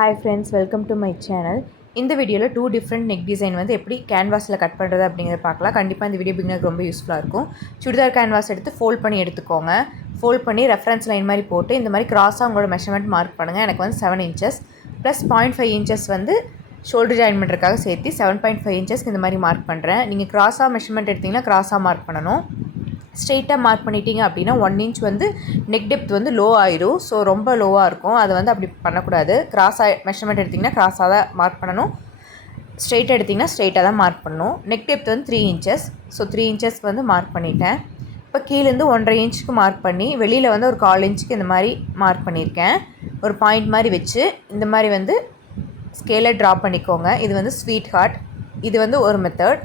Hi friends welcome to my channel இந்த வீடியோவில் two different neck design வந்து எப்படி கேன்வாஸில் கட் பண்ணுறது அப்படிங்கிறத பார்க்கலாம். கண்டிப்பாக இந்த வீடியோ பிகினருக்கு ரொம்ப யூஸ்ஃபுல்லாக இருக்கும். சுடிதார் கேன்வாஸ் எடுத்து ஃபோல்ட் பண்ணி எடுத்துக்கோங்க. ஃபோல்ட் பண்ணி ரெஃபரன்ஸ் லைன் மாதிரி போட்டு இந்த மாதிரி கிராஸாக உங்களோட மெஷர்மெண்ட் மார்க் பண்ணுங்கள் எனக்கு வந்து seven inches plus point five inches வந்து ஷோல்டர் ஜாயின் பண்ணுறதுக்காக சேர்த்து செவன் பாயிண்ட் ஃபைவ் இன்ச்சஸ்க்கு இந்த மாதிரி மார்க் பண்ணுறேன் நீங்கள் கிராஸாக மெஷர்மெண்ட் எடுத்திங்கன்னா கிராஸாக மார்க் பண்ணணும். ஸ்ட்ரெயிட்டாக மார்க் பண்ணிட்டீங்க அப்படின்னா ஒன் இன்ச் வந்து நெக் டெப்த் வந்து லோ ஆயிரும். ஸோ ரொம்ப லோவாக இருக்கும். அதை வந்து அப்படி பண்ணக்கூடாது. கிராஸாக மெஷர்மெண்ட் எடுத்திங்கன்னா கிராஸாக தான் மார்க் பண்ணணும். ஸ்ட்ரெயிட்டாக எடுத்திங்கன்னா ஸ்ட்ரெயிட்டாக தான் மார்க் பண்ணணும். நெக் டெப்த் வந்து three inches so three inches வந்து மார்க் பண்ணிட்டேன். இப்போ கீழேருந்து ஒன்றரை இன்ச்சுக்கு மார்க் பண்ணி வெளியில் வந்து ஒரு கால் இன்ச்சுக்கு இந்த மாதிரி மார்க் பண்ணியிருக்கேன். ஒரு பாயிண்ட் மாதிரி வச்சு இந்த மாதிரி வந்து ஸ்கேலை ட்ரா பண்ணிக்கோங்க. இது வந்து ஸ்வீட் ஹார்ட் இது வந்து ஒரு மெத்தட்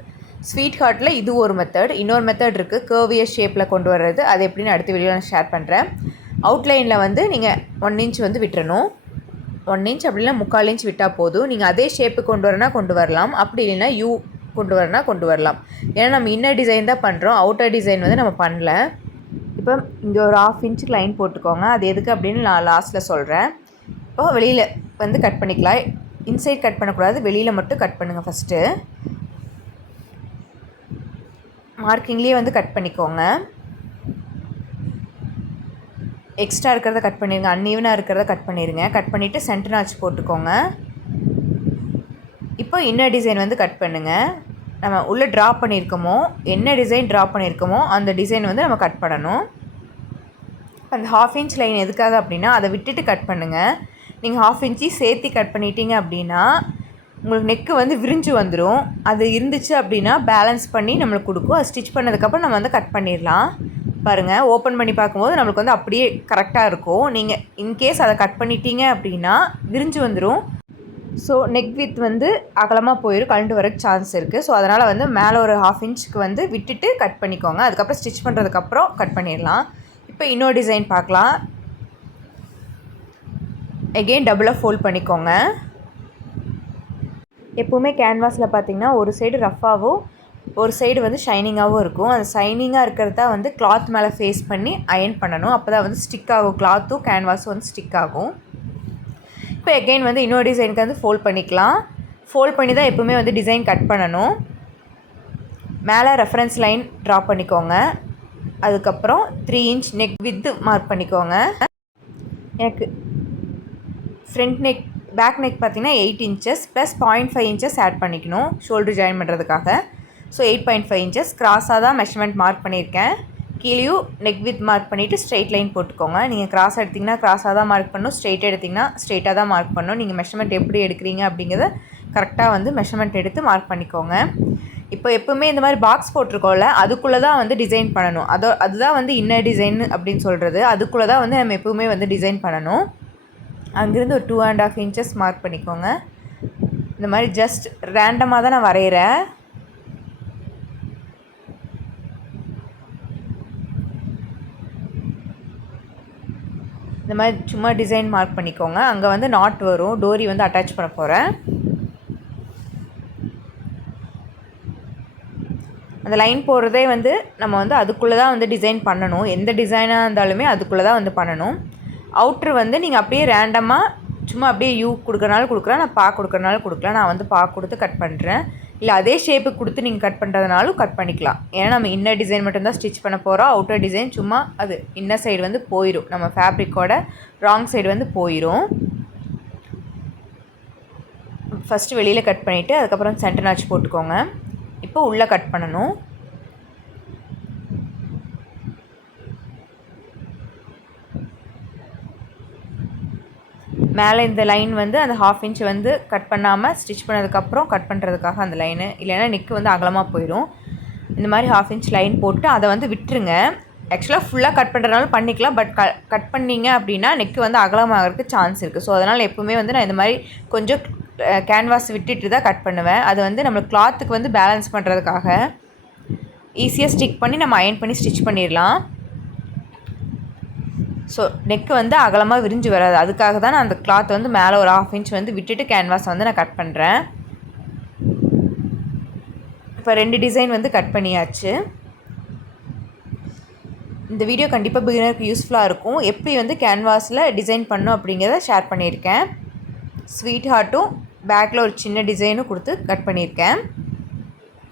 ஸ்வீட் ஹார்ட்டில் இது ஒரு மெத்தட் இன்னொரு மெத்தட் இருக்குது கேர்வியர் ஷேப்பில் கொண்டு வர்றது. அது எப்படின்னு அடுத்த வீடியோ நான் ஷேர் பண்ணுறேன் அவுட்லைனில் வந்து நீங்கள் ஒன் இன்ச் வந்து விட்டுறணும். ஒன் இன்ச் அப்படி முக்கால் இன்ச் விட்டால் போதும். நீங்கள் அதே ஷேப்பு கொண்டு வரனா கொண்டு வரலாம். அப்படி இல்லைன்னா யூ கொண்டு வரனா கொண்டு வரலாம். ஏன்னா நம்ம இன்னர் டிசைன் தான் பண்ணுறோம் அவுட்டர் டிசைன் வந்து நம்ம பண்ணல. இப்போ இங்கே ஒரு ஆஃப் இன்ச்சுக்கு லைன் போட்டுக்கோங்க. அது எதுக்கு அப்படின்னு நான் லாஸ்ட்டில் சொல்கிறேன் இப்போ வெளியில் வந்து கட் பண்ணிக்கலாம். இன்சைட் கட் பண்ணக்கூடாது. வெளியில் மட்டும் கட் பண்ணுங்கள் ஃபஸ்ட்டு மார்க்கிங்லேயே வந்து கட் பண்ணிக்கோங்க. எக்ஸ்ட்ரா இருக்கிறத கட் பண்ணிடுங்க அன்ஈவனாக இருக்கிறத கட் பண்ணிடுங்க கட் பண்ணிவிட்டு சென்டர் நாச் போட்டுக்கோங்க. இப்போ இன்னர் டிசைன் வந்து கட் பண்ணுங்கள் நம்ம உள்ளே ட்ரா பண்ணியிருக்கோமோ என்ன டிசைன் ட்ரா பண்ணியிருக்கோமோ அந்த டிசைன் வந்து நம்ம கட் பண்ணணும். அந்த ஹாஃப் இன்ச் லைன் எதுக்காக அப்படின்னா அதை விட்டுட்டு கட் பண்ணுங்கள் நீங்கள் ஹாஃப் இன்ச்சி சேர்த்து கட் பண்ணிட்டீங்க அப்படின்னா உங்களுக்கு நெக்கு வந்து விரிஞ்சு வந்துடும் அது இருந்துச்சு அப்படின்னா பேலன்ஸ் பண்ணி நம்மளுக்கு கொடுக்கும். அது ஸ்டிச் பண்ணதுக்கப்புறம் நம்ம வந்து கட் பண்ணிடலாம். பாருங்கள் ஓப்பன் பண்ணி பார்க்கும்போது நம்மளுக்கு வந்து அப்படியே கரெக்டாக இருக்கும். நீங்கள் இன்கேஸ் அதை கட் பண்ணிட்டீங்க அப்படின்னா விரிஞ்சு வந்துடும் ஸோ நெக் வித் வந்து அகலமாக போயிடும் கழண்டு வரக்கு சான்ஸ் இருக்குது ஸோ அதனால் வந்து மேலே ஒரு ஹாஃப் இன்ச்சுக்கு வந்து விட்டுட்டு கட் பண்ணிக்கோங்க. அதுக்கப்புறம் ஸ்டிச் பண்ணுறதுக்கப்புறம் கட் பண்ணிடலாம். இப்போ இன்னொரு டிசைன் பார்க்கலாம். எகெயின் டபுளாக ஃபோல்ட் பண்ணிக்கோங்க. எப்போவுமே கேன்வாஸில் பார்த்தீங்கன்னா ஒரு சைடு ரஃப்பாகவும் ஒரு சைடு வந்து ஷைனிங்காகவும் இருக்கும். அந்த ஷைனிங்காக இருக்கிறத வந்து கிளாத் மேலே ஃபேஸ் பண்ணி அயன் பண்ணணும். அப்போ தான் வந்து ஸ்டிக் ஆகும். கிளாத்தும் கேன்வாஸும் வந்து ஸ்டிக் ஆகும். இப்போ எகெயின் வந்து இன்னொரு டிசைனுக்கு வந்து ஃபோல்ட் பண்ணிக்கலாம். ஃபோல்ட் பண்ணி தான் எப்போவுமே வந்து டிசைன் கட் பண்ணணும். மேலே ரெஃபரன்ஸ் லைன் ட்ரா பண்ணிக்கோங்க. அதுக்கப்புறம் three inch neck width mark பண்ணிக்கோங்க. எனக்கு ஃப்ரண்ட் நெக் பேக் நெக் பார்த்தீங்கன்னா eight inches plus point five inches add பண்ணிக்கணும் ஷோல்டர் ஜாயின் பண்ணுறதுக்காக so eight point five inches கிராஸாக தான் மெஷர்மெண்ட் மார்க் பண்ணியிருக்கேன். கீழேயும் நெக் வித் மார்க் பண்ணிவிட்டு ஸ்ட்ரெயிட் லைன் போட்டுக்கோங்க. நீங்கள் கிராஸ் எடுத்திங்கன்னா கிராஸாக தான் மார்க் பண்ணணும் ஸ்ட்ரெயிட் எடுத்திங்கன்னா ஸ்ட்ரெயிட்டாக தான் மார்க் பண்ணணும் நீங்கள் மெஷர்மெண்ட் எப்படி எடுக்கிறீங்க அப்படிங்கிறத கரெக்டாக வந்து மெஷர்மெண்ட் எடுத்து மார்க் பண்ணிக்கோங்க. இப்போ எப்போவுமே இந்த மாதிரி பாக்ஸ் போட்டிருக்கோம்ல அதுக்குள்ளே தான் வந்து டிசைன் பண்ணணும். அதோ அதுதான் வந்து இன்னர் டிசைன் அப்படின்னு சொல்கிறது அதுக்குள்ளே தான் வந்து நம்ம எப்போவுமே வந்து டிசைன் பண்ணணும். அங்கேருந்து ஒரு two and half inches mark பண்ணிக்கோங்க. இந்த மாதிரி ஜஸ்ட் ரேண்டமாக தான் நான் வரைகிறேன் இந்த மாதிரி சும்மா டிசைன் மார்க் பண்ணிக்கோங்க. அங்கே வந்து நாட் வரும். டோரி வந்து அட்டாச் பண்ண போகிறேன் அந்த லைன் போடுறதே வந்து நம்ம வந்து அதுக்குள்ளே தான் வந்து டிசைன் பண்ணணும். எந்த டிசைனாக இருந்தாலுமே அதுக்குள்ளே தான் வந்து பண்ணணும். அவுட்ரு வந்து நீங்கள் அப்படியே ரேண்டமாக சும்மா அப்படியே யூ கொடுக்குறனாலும் கொடுக்குறேன் நான் பா கொடுக்குறனால கொடுக்கலாம். நான் வந்து பா கொடுத்து கட் பண்ணுறேன் இல்லை அதே ஷேப்பு கொடுத்து நீங்கள் கட் பண்ணுறதுனாலும் கட் பண்ணிக்கலாம். ஏன்னா நம்ம இன்னர் டிசைன் மட்டும்தான் ஸ்டிச் பண்ண போகிறோம் அவுட்டர் டிசைன் சும்மா அது இன்னர் சைடு வந்து போயிடும் நம்ம ஃபேப்ரிக்கோட ராங் சைடு வந்து போயிடும் ஃபஸ்ட்டு வெளியில் கட் பண்ணிவிட்டு அதுக்கப்புறம் சென்டர் நாச்சு போட்டுக்கோங்க. இப்போ உள்ளே கட் பண்ணணும். மேலே இந்த லைன் வந்து அந்த ஹாஃப் இன்ச் வந்து கட் பண்ணாமல் ஸ்டிச் பண்ணதுக்கப்புறம் கட் பண்ணுறதுக்காக அந்த லைனு இல்லைன்னா நெக்கு வந்து அகலமாக போயிடும். இந்த மாதிரி ஹாஃப் இன்ச் லைன் போட்டு அதை வந்து விட்டுருங்க. ஆக்சுவலாக ஃபுல்லாக கட் பண்ணுறதுனால பண்ணிக்கலாம் பட் க கட் பண்ணிங்க அப்படின்னா நெக்கு வந்து அகலமாகிறதுக்கு சான்ஸ் இருக்குது ஸோ அதனால் எப்போவுமே வந்து நான் இந்த மாதிரி கொஞ்சம் கேன்வாஸ் விட்டுட்டு தான் கட் பண்ணுவேன். அது வந்து நம்மளுக்கு கிளாத்துக்கு வந்து பேலன்ஸ் பண்ணுறதுக்காக ஈஸியாக ஸ்டிக் பண்ணி நம்ம அயன் பண்ணி ஸ்டிச் பண்ணிடலாம். ஸோ நெக்கு வந்து அகலமாக விரிஞ்சு வராது. அதுக்காக தான் நான் அந்த கிளாத் வந்து மேலே ஒரு ஆஃப் இன்ச் வந்து விட்டுட்டு கேன்வாஸை வந்து நான் கட் பண்ணுறேன் இப்போ ரெண்டு டிசைன் வந்து கட் பண்ணியாச்சு. இந்த வீடியோ கண்டிப்பாக பிகினருக்கு யூஸ்ஃபுல்லாக இருக்கும். எப்படி வந்து கேன்வாஸில் டிசைன் பண்ணும் அப்படிங்கிறத ஷேர் பண்ணியிருக்கேன். ஸ்வீட் ஹார்ட்டும் பேக்கில் ஒரு சின்ன டிசைனும் கொடுத்து கட் பண்ணியிருக்கேன்.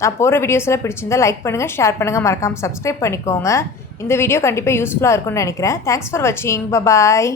நான் போகிற வீடியோஸில் பிடிச்சிருந்தால் லைக் பண்ணுங்கள் ஷேர் பண்ணுங்கள் மறக்காமல் சப்ஸ்கிரைப் பண்ணிக்கோங்க. இந்த வீடியோ கண்டிப்பாக யூஸ்ஃபுல்லாக இருக்கும்னு நினைக்கிறேன். தேங்க்ஸ் ஃபார் வாட்சிங் பபாய்